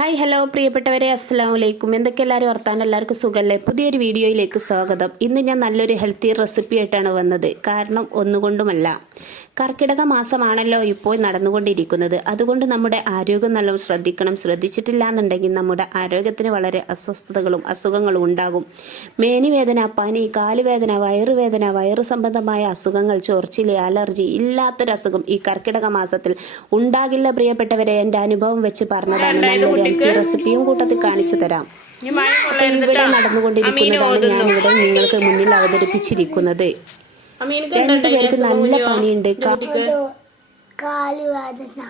Hi hello പ്രിയപ്പെട്ടവരെ അസ്സാം വലൈക്കും എന്തൊക്കെ എല്ലാവരും ഓർത്താൻ എല്ലാവർക്കും സുഖമല്ലേ പുതിയൊരു വീഡിയോയിലേക്ക് സ്വാഗതം. ഇന്ന് ഞാൻ നല്ലൊരു ഹെൽത്തി റെസിപ്പി ആയിട്ടാണ് വന്നത്. കാരണം ഒന്നുകൊണ്ടുമല്ല. കർക്കിടക മാസമാണല്ലോ ഇപ്പോൾ നടന്നുകൊണ്ടിരിക്കുന്നത്. അതുകൊണ്ട് നമ്മുടെ ആരോഗ്യം നല്ലോണം ശ്രദ്ധിക്കണം. ശ്രദ്ധിച്ചിട്ടില്ല എന്നുണ്ടെങ്കിൽ നമ്മുടെ ആരോഗ്യത്തിന് വളരെ അസ്വസ്ഥതകളും അസുഖങ്ങളും ഉണ്ടാകും. മേനിവേദന പനി കാലുവേദന വയറുവേദന വയറു സംബന്ധമായ അസുഖങ്ങൾ ചൊറിച്ചിൽ അലർജി ഇല്ലാത്തൊരു അസുഖം ഈ കർക്കിടക മാസത്തിൽ ഉണ്ടാകില്ല. പ്രിയപ്പെട്ടവരെ എന്റെ അനുഭവം വെച്ച് പറഞ്ഞതാണ് നല്ലൊരു ഹെൽത്തി റെസിപ്പിയും കൂട്ടത്തിൽ കാണിച്ചു തരാം. ഇവിടെ നടന്നുകൊണ്ടിരിക്കുന്നതാണ് ഞാൻ ഇവിടെ നിങ്ങൾക്ക് മുന്നിൽ അവതരിപ്പിച്ചിരിക്കുന്നത്. രണ്ടുപേർക്ക് നല്ല പനിയുണ്ട്. കാലുവേദന.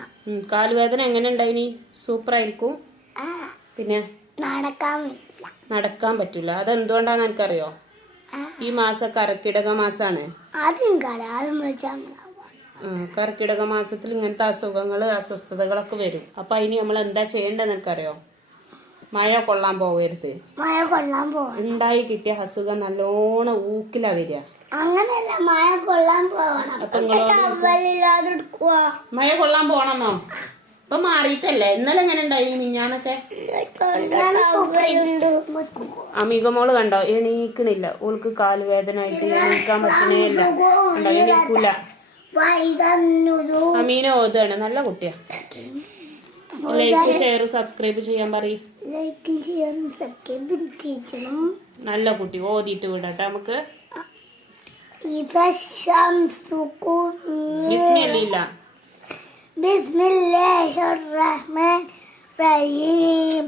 കാലുവേദന എങ്ങനെ ഉണ്ടായിനി? സൂപ്പർ ആയിരിക്കും പിന്നെ? നടക്കാൻ പറ്റില്ല. നടക്കാൻ പറ്റില്ല. അതെന്തുകൊണ്ടാന്ന് എനിക്കറിയോ? ഈ മാസം കർക്കിടക മാസാണ്. കർക്കിടക മാസത്തിൽ ഇങ്ങനത്തെ അസുഖങ്ങൾ അസ്വസ്ഥതകളൊക്കെ വരും. അപ്പൊ അതിന് നമ്മൾ എന്താ ചെയ്യേണ്ടതെന്ന് എനിക്കറിയോ? മഴ കൊള്ളാൻ പോകരുത്. മഴ കൊള്ളാൻ പോവാം ഉണ്ടായി കിട്ടിയ അസുഖം നല്ലോണം ഊക്കിലാ വരിക. അങ്ങനെയല്ല മഴ കൊള്ളാൻ കവലില്ലാതെ മഴ കൊള്ളാൻ പോണെന്നോ ഇപ്പൊ മാറിയിട്ടല്ലേ? ഇന്നലെ എങ്ങനെ ഉണ്ടായി മിഞ്ഞാണൊക്കെ അമികമോൾ കണ്ടോ? എണീക്കണില്ല. ഓൾക്ക് കാലുവേദന ആയിട്ട് എണീക്കാൻ പറ്റണേ ഇല്ല. കണ്ടോ? എണീക്കൂല. അമീന ഓതാണ് നല്ല കുട്ടിയാ. ലൈക്ക് ഷെയർ സബ്സ്ക്രൈബ് ചെയ്യാൻ പറയും. ലൈക്കും ചെയ്യാനും സബ്സ്ക്രൈബ് ചെയ്യണം. നല്ല കുട്ടി. ഓതിയിട്ട് വിടട്ടെ നമുക്ക്. إذا الشمس كورت بسم الله. بسم الله الرحمن الرحيم.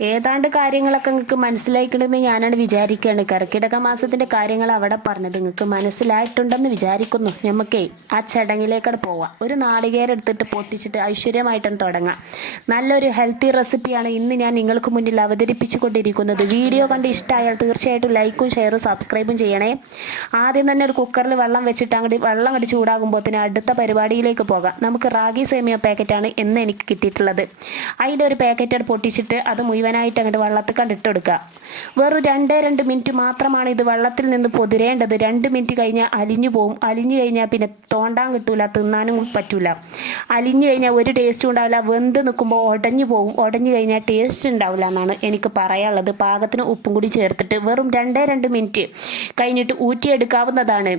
ഏതാണ്ട് കാര്യങ്ങളൊക്കെ നിങ്ങൾക്ക് മനസ്സിലായിക്കണമെന്ന് ഞാനാണ് വിചാരിക്കുകയാണ് കർക്കിടക മാസത്തിന്റെ കാര്യങ്ങൾ അവിടെ പറഞ്ഞത് നിങ്ങൾക്ക് മനസ്സിലായിട്ടുണ്ടെന്ന് വിചാരിക്കുന്നു. നമുക്കേ ആ ചടങ്ങിലേക്കാണ് പോവാം. ഒരു നാളികേരം എടുത്തിട്ട് പൊട്ടിച്ചിട്ട് ഐശ്വര്യമായിട്ടാണ് തുടങ്ങാം. നല്ലൊരു ഹെൽത്തി റെസിപ്പിയാണ് ഇന്ന് ഞാൻ നിങ്ങൾക്ക് മുന്നിൽ അവതരിപ്പിച്ചു കൊണ്ടിരിക്കുന്നത് വീഡിയോ കണ്ട് ഇഷ്ടമായാൽ തീർച്ചയായിട്ടും ലൈക്കും ഷെയറും സബ്സ്ക്രൈബും ചെയ്യണേ. ആദ്യം തന്നെ ഒരു കുക്കറിൽ വെള്ളം വെച്ചിട്ട് അങ്ങോട്ട് വെള്ളം അങ്ങോട്ട് തന്നെ അടുത്ത പരിപാടിയിലേക്ക് പോകാം. നമുക്ക് റാഗി സേമിയ പാക്കറ്റാണ് എന്ന് എനിക്ക് കിട്ടിയിട്ടുള്ളത്. അതിന്റെ ഒരു പാക്കറ്റ് പൊട്ടിച്ചിട്ട് അത് മുഴുവനായിട്ട് അങ്ങോട്ട് വെള്ളത്തിൽ കണ്ടിട്ട് കൊടുക്കുക വെറും രണ്ടേ രണ്ട് മിനിറ്റ് മാത്രമാണ് ഇത് വെള്ളത്തിൽ നിന്ന് പൊതിരേണ്ടത്. രണ്ട് മിനിറ്റ് കഴിഞ്ഞാൽ അലിഞ്ഞു പോവും. അലിഞ്ഞു കഴിഞ്ഞാൽ പിന്നെ തോണ്ടാൻ കിട്ടൂല തിന്നാനും പറ്റൂല. അലിഞ്ഞു കഴിഞ്ഞാൽ ഒരു ടേസ്റ്റും ഉണ്ടാവില്ല. വെന്ത് നിൽക്കുമ്പോൾ ഉടഞ്ഞു പോവും. ഉടഞ്ഞു കഴിഞ്ഞാൽ ടേസ്റ്റ് ഉണ്ടാവില്ല എന്നാണ് എനിക്ക് പറയാനുള്ളത്. പാകത്തിന് ഉപ്പും കൂടി ചേർത്തിട്ട് വെറും രണ്ടേ രണ്ട് മിനിറ്റ് കഴിഞ്ഞിട്ട് ഊറ്റിയെടുക്കാവുന്നതാണ്.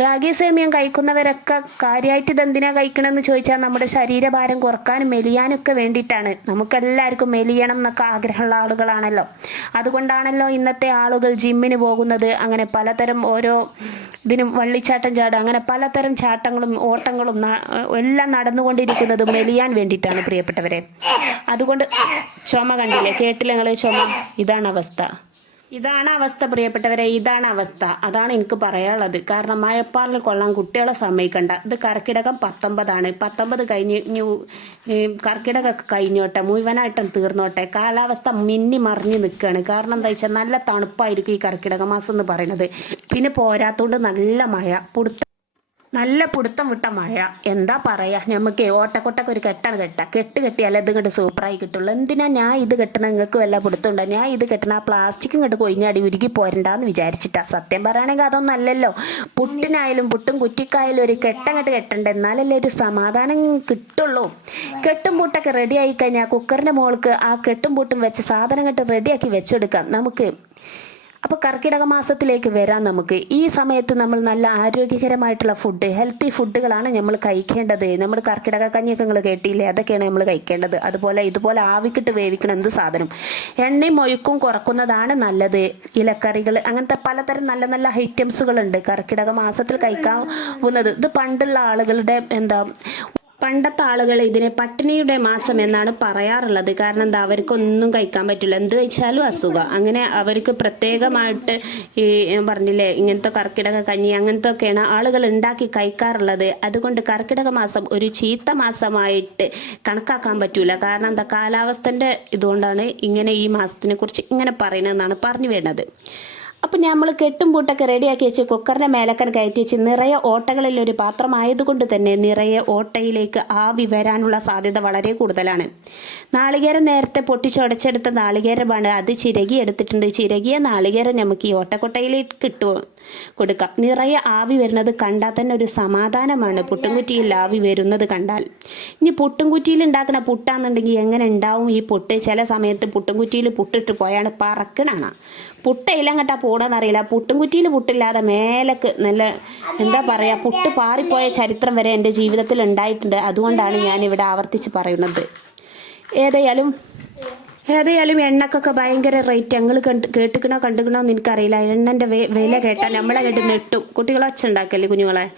റാഗി സേമിയം കഴിക്കുന്നവരൊക്കെ കാര്യമായിട്ട് ഇതെന്തിനാ കഴിക്കണമെന്ന് ചോദിച്ചാൽ നമ്മുടെ ശരീരഭാരം കുറക്കാനും മെലിയാനൊക്കെ വേണ്ടിയിട്ടാണ്. നമുക്കെല്ലാവർക്കും മെലിയണം എന്നൊക്കെ ആഗ്രഹമുള്ള ആളുകളാണല്ലോ. അതുകൊണ്ടാണല്ലോ ഇന്നത്തെ ആളുകൾ ജിമ്മിന് പോകുന്നത്. അങ്ങനെ പലതരം ഓരോ ഇതിനും വള്ളിച്ചാട്ടം ചാടുക അങ്ങനെ പലതരം ചാട്ടങ്ങളും ഓട്ടങ്ങളും എല്ലാം നടന്നുകൊണ്ടിരിക്കുന്നത് മെലിയാൻ വേണ്ടിയിട്ടാണ് പ്രിയപ്പെട്ടവരെ. അതുകൊണ്ട് ചുമ കണ്ടില്ലേ? കേട്ടില്ല നിങ്ങൾ ചുമ ഇതാണ് അവസ്ഥ. ഇതാണ് അവസ്ഥ പ്രിയപ്പെട്ടവരെ. ഇതാണ് അവസ്ഥ. അതാണ് എനിക്ക് പറയാനുള്ളത്. കാരണം മഴപ്പാറിൽ കൊള്ളാൻ കുട്ടികളെ സമ്മതിക്കണ്ട. ഇത് കർക്കിടകം പത്തൊമ്പതാണ്. പത്തൊമ്പത് കഴിഞ്ഞ് കർക്കിടകമൊക്കെ കഴിഞ്ഞോട്ടെ മുഴുവനായിട്ടും തീർന്നോട്ടെ കാലാവസ്ഥ മിന്നി മറിഞ്ഞ് നിൽക്കുകയാണ് കാരണം എന്താ വെച്ചാൽ നല്ല തണുപ്പായിരിക്കും ഈ കർക്കിടക മാസം എന്ന് പറയുന്നത്. പിന്നെ പോരാത്തോണ്ട് നല്ല മഴ. പുടുത്ത നല്ല പുടുത്തം വിട്ട മഴ. എന്താ പറയാ? നമുക്ക് ഓട്ടക്കൊട്ടൊക്കെ ഒരു കെട്ടാണ് കെട്ടാ കെട്ട് കെട്ടിയാലേ ഇത് ഇങ്ങോട്ട് സൂപ്പറായി കിട്ടുള്ളൂ. എന്തിനാ ഞാൻ ഇത് കെട്ടണ നിങ്ങൾക്ക് വല്ല പിടുത്തമുണ്ടോ? ഞാൻ ഇത് കെട്ടണ ആ പ്ലാസ്റ്റിക് ഇങ്ങോട്ട് കൊയിഞ്ഞാടി ഉരുകി പോരണ്ടാന്ന് വിചാരിച്ചിട്ടാ. സത്യം പറയുകയാണെങ്കിൽ അതൊന്നും അല്ലല്ലോ. പുട്ടിനായാലും പുട്ടും കുറ്റിക്കായാലും ഒരു കെട്ടങ്ങോട്ട് കെട്ടണ്ട. എന്നാലല്ലേ ഒരു സമാധാനം കിട്ടുള്ളൂ. കെട്ടും പൂട്ടൊക്കെ റെഡി ആയി കഴിഞ്ഞാൽ കുക്കറിന്റെ മോൾക്ക് ആ കെട്ടും പൂട്ടും വെച്ച് സാധനം കെട്ട് റെഡിയാക്കി വെച്ചെടുക്കാം. നമുക്ക് അപ്പോൾ കർക്കിടക മാസത്തിലേക്ക് വരാൻ നമുക്ക് ഈ സമയത്ത് നമ്മൾ നല്ല ആരോഗ്യകരമായിട്ടുള്ള ഫുഡ് ഹെൽത്തി ഫുഡുകളാണ് നമ്മൾ കഴിക്കേണ്ടത്. നമ്മൾ കർക്കിടക കഞ്ഞിയൊക്കെ നിങ്ങൾ കേട്ടില്ലേ? അതൊക്കെയാണ് നമ്മൾ കഴിക്കേണ്ടത്. അതുപോലെ ഇതുപോലെ ആവിക്കിട്ട് വേവിക്കണം എന്ത് സാധനം? എണ്ണയും മൊഴുക്കും കുറക്കുന്നതാണ് നല്ലത്. ഇലക്കറികൾ അങ്ങനത്തെ പലതരം നല്ല നല്ല ഐറ്റംസുകളുണ്ട് കർക്കിടക മാസത്തിൽ കഴിക്കാവുന്നത്. ഇത് പണ്ടുള്ള ആളുകളുടെ എന്താ പണ്ടത്തെ ആളുകൾ ഇതിനെ പട്ടിണിയുടെ മാസം എന്നാണ് പറയാറുള്ളത്. കാരണം എന്താ അവർക്കൊന്നും കഴിക്കാൻ പറ്റില്ല. എന്ത് കഴിച്ചാലും അസുഖം. അങ്ങനെ അവർക്ക് പ്രത്യേകമായിട്ട് ഈ പറഞ്ഞില്ലേ ഇങ്ങനത്തെ കർക്കിടക കഞ്ഞി അങ്ങനത്തെ ഒക്കെയാണ് ആളുകൾ ഉണ്ടാക്കി കഴിക്കാറുള്ളത്. അതുകൊണ്ട് കർക്കിടക മാസം ഒരു ചീത്ത മാസമായിട്ട് കണക്കാക്കാൻ പറ്റൂല. കാരണം എന്താ കാലാവസ്ഥന്റെ ഇതുകൊണ്ടാണ് ഇങ്ങനെ ഈ മാസത്തിനെ കുറിച്ച് ഇങ്ങനെ പറയുന്നതെന്നാണ് പറഞ്ഞു വരുന്നത്. അപ്പം നമ്മൾ കെട്ടും പൂട്ടൊക്കെ റെഡിയാക്കി വെച്ച് കുക്കറിന്റെ മേലക്കൻ കയറ്റി വെച്ച് നിറയെ ഓട്ടകളിൽ ഒരു പാത്രമായതുകൊണ്ട് തന്നെ നിറയെ ഓട്ടയിലേക്ക് ആവി വരാനുള്ള സാധ്യത വളരെ കൂടുതലാണ്. നാളികേരം നേരത്തെ പൊട്ടിച്ചുടച്ചെടുത്ത നാളികേരമാണ് അത് ചിരകി എടുത്തിട്ടുണ്ട്. ചിരകിയ നാളികേരം നമുക്ക് ഈ ഓട്ടക്കൊട്ടയിലേക്ക് ഇട്ടു കൊടുക്കാം. നിറയെ ആവി വരുന്നത് കണ്ടാൽ തന്നെ ഒരു സമാധാനമാണ്. പുട്ടുംകുറ്റിയിൽ ആവി വരുന്നത് കണ്ടാൽ. ഇനി പുട്ടുംകുറ്റിയിൽ ഉണ്ടാക്കുന്ന പുട്ടാന്നുണ്ടെങ്കിൽ എങ്ങനെ ഉണ്ടാവും ഈ പുട്ട്? ചില സമയത്ത് പുട്ടുംകുറ്റിയിൽ പുട്ടിട്ട് പോയാണ് പറക്കണാണ് പുട്ടയിലങ്ങട്ടാ പോണെന്നറിയില്ല പുട്ടുംകുറ്റിയിൽ പുട്ടില്ലാതെ മേലക്ക് നല്ല എന്താ പറയുക പുട്ട് പാറിപ്പോയ ചരിത്രം വരെ എന്റെ ജീവിതത്തിൽ ഉണ്ടായിട്ടുണ്ട് അതുകൊണ്ടാണ് ഞാൻ ഇവിടെ ആവർത്തിച്ച് പറയുന്നത്. ഏതായാലും ഏതായാലും എണ്ണക്കൊക്കെ ഭയങ്കര റേറ്റ് ഞങ്ങൾ കണ്ട് കേട്ടിക്കണോ കണ്ടുക്കണോ എന്ന് എനിക്കറിയില്ല. എണ്ണന്റെ വില കേട്ടാൽ നമ്മളെ കേട്ട് നെട്ടും കുട്ടികളെ ഒച്ച ഉണ്ടാക്കല്ലേ കുഞ്ഞുങ്ങളെ?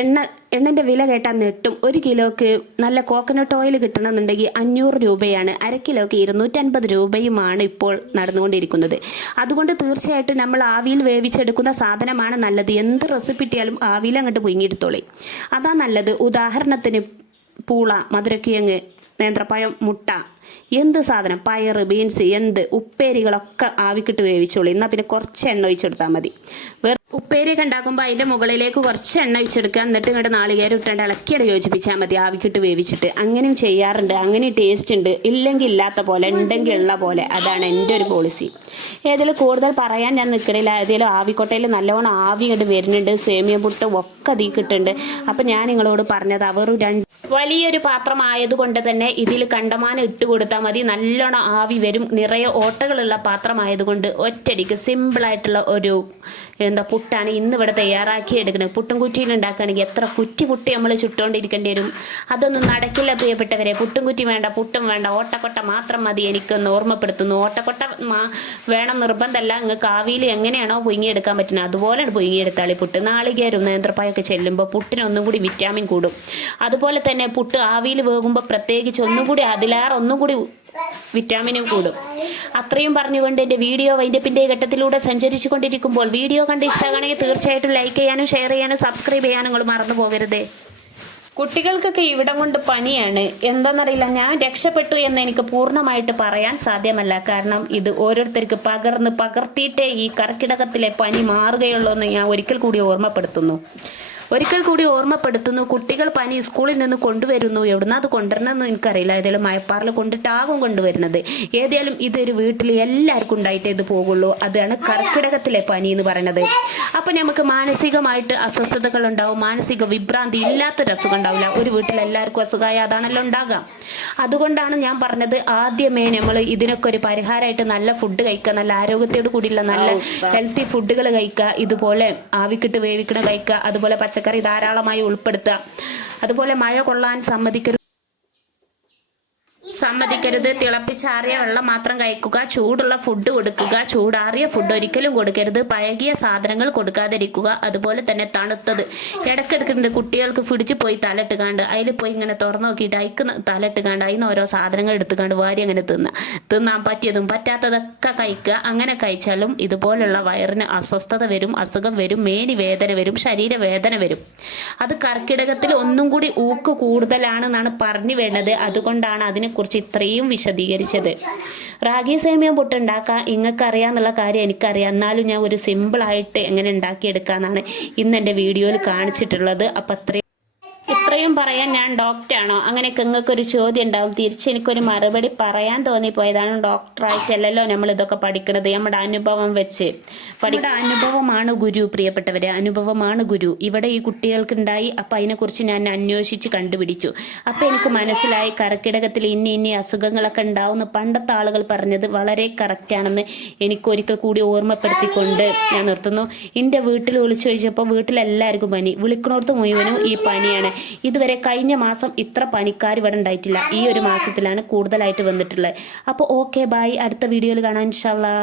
എണ്ണ എണ്ണന്റെ വില കേട്ടാൽ നെട്ടും ഒരു കിലോക്ക് നല്ല കോക്കനട്ട് ഓയിൽ കിട്ടണമെന്നുണ്ടെങ്കിൽ അഞ്ഞൂറ് രൂപയാണ്. അര കിലോക്ക് ഇരുന്നൂറ്റൻപത് രൂപയുമാണ് ഇപ്പോൾ നടന്നുകൊണ്ടിരിക്കുന്നത്. അതുകൊണ്ട് തീർച്ചയായിട്ടും നമ്മൾ ആവിയിൽ വേവിച്ചെടുക്കുന്ന സാധനമാണ് നല്ലത്. എന്ത് റെസിപ്പി കിട്ടിയാലും ആവിയിൽ അങ്ങോട്ട് പുയങ്ങിയെടുത്തോളി അതാ നല്ലത്. ഉദാഹരണത്തിന് പൂള മധുരക്കിഴങ്ങ് നേന്ത്രപ്പഴം മുട്ട. എന്ത് സാധനം? പയറ് ബീൻസ് എന്ത്? ഉപ്പേരികളൊക്കെ ആവിക്കിട്ട് വേവിച്ചോളൂ. എന്നാൽ പിന്നെ കുറച്ച് എണ്ണ ഒഴിച്ചെടുത്താൽ മതി. വേറെ ഉപ്പേരിയൊക്കെ ഉണ്ടാക്കുമ്പോൾ അതിന്റെ മുകളിലേക്ക് കുറച്ച് എണ്ണ ഒഴിച്ചെടുക്കുക. എന്നിട്ട് ഇങ്ങോട്ട് നാളികേരം ഇട്ടാണ്ട് ഇളക്കിയിട്ട് യോജിപ്പിച്ചാൽ മതി ആവിക്കിട്ട് വേവിച്ചിട്ട്. അങ്ങനെയും ചെയ്യാറുണ്ട്. അങ്ങനെ ടേസ്റ്റ് ഉണ്ട്. ഇല്ലെങ്കിൽ ഇല്ലാത്ത പോലെ ഉണ്ടെങ്കിൽ ഉള്ള പോലെ. അതാണ് എന്റെ ഒരു പോളിസി ഏതെങ്കിലും കൂടുതൽ പറയാൻ ഞാൻ നിൽക്കണില്ല ഏതെങ്കിലും ആവിക്കോട്ടയിൽ നല്ലോണം ആവി ഇങ്ങോട്ട് വരുന്നുണ്ട്. സേമിയ പുട്ട് ഒക്കെ അതിൽ കിട്ടുന്നുണ്ട്. അപ്പം ഞാൻ നിങ്ങളോട് പറഞ്ഞത് അവർ രണ്ട് വലിയൊരു പാത്രമായതുകൊണ്ട് തന്നെ ഇതിൽ കണ്ടമാനം ഇട്ട് കൊടുത്താൽ മതി. നല്ലോണം ആവി വരും. നിറയെ ഓട്ടകളുള്ള പാത്രമായതുകൊണ്ട് ഒറ്റടിക്ക് സിമ്പിളായിട്ടുള്ള ഒരു എന്താ പുട്ടാണ് ഇന്ന് ഇവിടെ തയ്യാറാക്കി എടുക്കുന്നത്. പുട്ടും കുറ്റിയിൽ ഉണ്ടാക്കുകയാണെങ്കിൽ എത്ര കുറ്റി പുട്ടി നമ്മൾ ചുട്ടുകൊണ്ടിരിക്കേണ്ടി വരും. അതൊന്നും നടക്കില്ല പ്രിയപ്പെട്ടവരെ. പുട്ടും കുറ്റി വേണ്ട പുട്ടും വേണ്ട. ഓട്ടക്കൊട്ട മാത്രം മതി എനിക്കൊന്ന് ഓർമ്മപ്പെടുത്തുന്നു. ഓട്ടക്കൊട്ട വേണം നിർബന്ധമല്ല. നിങ്ങൾക്ക് ആവിയിൽ എങ്ങനെയാണോ പൊങ്ങിയെടുക്കാൻ പറ്റുന്നത്. അതുപോലെ പൊങ്ങിയെടുത്താളി പുട്ട്. നാളികേരും നേന്ത്രപ്പായൊക്കെ ചെല്ലുമ്പോൾ പുട്ടിനൊന്നും കൂടി വിറ്റാമിൻ കൂടും. അതുപോലെ തന്നെ പുട്ട് ആവിയിൽ വേകുമ്പോൾ പ്രത്യേകിച്ച് ഒന്നുകൂടി അതിലാർ ഒന്നുകൂടി ഒന്നും കൂടി വിറ്റാമിനും കൂടും. അത്രയും പറഞ്ഞുകൊണ്ട് എന്റെ വീഡിയോ വൈൻഡപ്പിന്റെ ഘട്ടത്തിലൂടെ സഞ്ചരിച്ചു കൊണ്ടിരിക്കുമ്പോൾ വീഡിയോ കണ്ട് ഇഷ്ടമാണെങ്കിൽ തീർച്ചയായിട്ടും ലൈക്ക് ചെയ്യാനും ഷെയർ ചെയ്യാനും സബ്സ്ക്രൈബ് ചെയ്യാനും നിങ്ങൾ മറന്നു പോകരുത്. കുട്ടികൾക്കൊക്കെ ഇവിടം കൊണ്ട് പനിയാണ്. എന്താണെന്നറിയില്ല ഞാൻ രക്ഷപ്പെട്ടു എന്ന് എനിക്ക് പൂർണമായിട്ട് പറയാൻ സാധ്യമല്ല. കാരണം ഇത് ഓരോരുത്തർക്ക് പകർന്ന് പകർത്തിയിട്ടേ ഈ കർക്കിടകത്തിലെ പനി മാറുകയുള്ളൂ എന്ന് ഞാൻ ഒരിക്കൽ കൂടി ഓർമ്മപ്പെടുത്തുന്നു. ഒരിക്കൽ കൂടി ഓർമ്മപ്പെടുത്തുന്നു കുട്ടികൾ പനി സ്കൂളിൽ നിന്ന് കൊണ്ടുവരുന്നു. എവിടുന്ന അത് കൊണ്ടുവരണമെന്ന് എനിക്കറിയില്ല. ഏതായാലും മയപ്പാറിൽ കൊണ്ടിട്ടാകും കൊണ്ടുവരുന്നത്. ഏതായാലും ഇതൊരു വീട്ടിൽ എല്ലാവർക്കും ഉണ്ടായിട്ടേ ഇത് പോകുള്ളൂ. അതാണ് കർക്കിടകത്തിലെ പനി എന്ന് പറയുന്നത്. അപ്പൊ നമുക്ക് മാനസികമായിട്ട് അസ്വസ്ഥതകൾ ഉണ്ടാവും മാനസിക വിഭ്രാന്തി ഇല്ലാത്തൊരു അസുഖം ഉണ്ടാവില്ല. ഒരു വീട്ടിൽ എല്ലാവർക്കും അസുഖമായ അതാണല്ലോ ഉണ്ടാകാം. അതുകൊണ്ടാണ് ഞാൻ പറഞ്ഞത് ആദ്യമേ നമ്മൾ ഇതിനൊക്കെ ഒരു പരിഹാരമായിട്ട് നല്ല ഫുഡ് കഴിക്കുക നല്ല ആരോഗ്യത്തോടു കൂടിയുള്ള നല്ല ഹെൽത്തി ഫുഡുകൾ കഴിക്കുക. ഇതുപോലെ ആവിക്കിട്ട് വേവിക്കണ കഴിക്കുക അതുപോലെ പച്ചക്കറി ധാരാളമായി ഉൾപ്പെടുത്തുക അതുപോലെ മഴ കൊള്ളാൻ സമ്മതിക്കരുത് സമ്മതിക്കരുത്. തിളപ്പിച്ചാറിയ വെള്ളം മാത്രം കഴിക്കുക. ചൂടുള്ള ഫുഡ് കൊടുക്കുക. ചൂടാറിയ ഫുഡ് ഒരിക്കലും കൊടുക്കരുത്. പഴകിയ സാധനങ്ങൾ കൊടുക്കാതിരിക്കുക. അതുപോലെ തന്നെ തണുത്തത്. ഇടയ്ക്കിടയ്ക്കുണ്ട് കുട്ടികൾക്ക് പിടിച്ച് പോയി തലട്ട് കാണ്ട് അതിൽ പോയി ഇങ്ങനെ തുറന്നു നോക്കിയിട്ട് അയക്ക് തലട്ട് കാണ്ട് നിന്ന് ഓരോ സാധനങ്ങൾ എടുത്ത് കാണ്ട് വാരി അങ്ങനെ തിന്നുക തിന്നാൻ പറ്റിയതും പറ്റാത്തതൊക്കെ കഴിക്കുക. അങ്ങനെ കഴിച്ചാലും ഇതുപോലുള്ള വയറിന് അസ്വസ്ഥത വരും അസുഖം വരും മേനി വേദന വരും ശരീരവേദന വരും. അത് കർക്കിടകത്തിൽ ഒന്നും കൂടി ഊക്ക് കൂടുതലാണെന്നാണ് പറഞ്ഞു വേണ്ടത് അതുകൊണ്ടാണ് അതിനെക്കുറിച്ച് ഇത്രയും വിശദീകരിച്ചത്. റാഗി സേമിയ പുട്ടുണ്ടാക്കാൻ നിങ്ങൾക്ക് അറിയാന്നുള്ള കാര്യം എനിക്കറിയാം. എന്നാലും ഞാൻ ഒരു സിമ്പിളായിട്ട് എങ്ങനെ ഉണ്ടാക്കിയെടുക്കാന്നാണ് ഇന്ന് എന്റെ വീഡിയോയിൽ കാണിച്ചിട്ടുള്ളത്. അപ്പം അത്രയും ഇത്രയും പറയാൻ ഞാൻ ഡോക്ടറാണോ അങ്ങനെയൊക്കെ നിങ്ങൾക്ക് ഒരു ചോദ്യം ഉണ്ടാവും. തിരിച്ച് എനിക്കൊരു മറുപടി പറയാൻ തോന്നിപ്പോയതാണ് ഡോക്ടറായിട്ടല്ലല്ലോ നമ്മൾ ഇതൊക്കെ പഠിക്കുന്നത് നമ്മുടെ അനുഭവം വെച്ച്. പഠിക്കുന്ന അനുഭവമാണ് ഗുരു പ്രിയപ്പെട്ടവരെ. അനുഭവമാണ് ഗുരു. ഇവിടെ ഈ കുട്ടികൾക്ക് ഉണ്ടായി അപ്പം അതിനെക്കുറിച്ച് ഞാൻ അന്വേഷിച്ച് കണ്ടുപിടിച്ചു. അപ്പം എനിക്ക് മനസ്സിലായി കർക്കിടകത്തിൽ ഇനി ഇനി അസുഖങ്ങളൊക്കെ ഉണ്ടാവുന്ന പണ്ടത്തെ ആളുകൾ പറഞ്ഞത് വളരെ കറക്റ്റാണെന്ന് എനിക്ക് ഒരിക്കൽ കൂടി ഓർമ്മപ്പെടുത്തിക്കൊണ്ട് ഞാൻ നിർത്തുന്നു. എന്റെ വീട്ടിൽ വിളിച്ചു ചോദിച്ചപ്പോൾ വീട്ടിലെല്ലാവർക്കും പനി. വിളിക്കണോടത്ത് മുഴുവനും ഈ പനിയാണ്. ഇതുവരെ കഴിഞ്ഞ മാസം ഇത്ര പനിക്കാർ ഇവിടെ ഉണ്ടായിട്ടില്ല. ഈ ഒരു മാസത്തിലാണ് കൂടുതലായിട്ട് വന്നിട്ടുള്ളത്. അപ്പോൾ ഓക്കെ ബായ് അടുത്ത വീഡിയോയിൽ കാണാം ഇൻഷാല്ലാ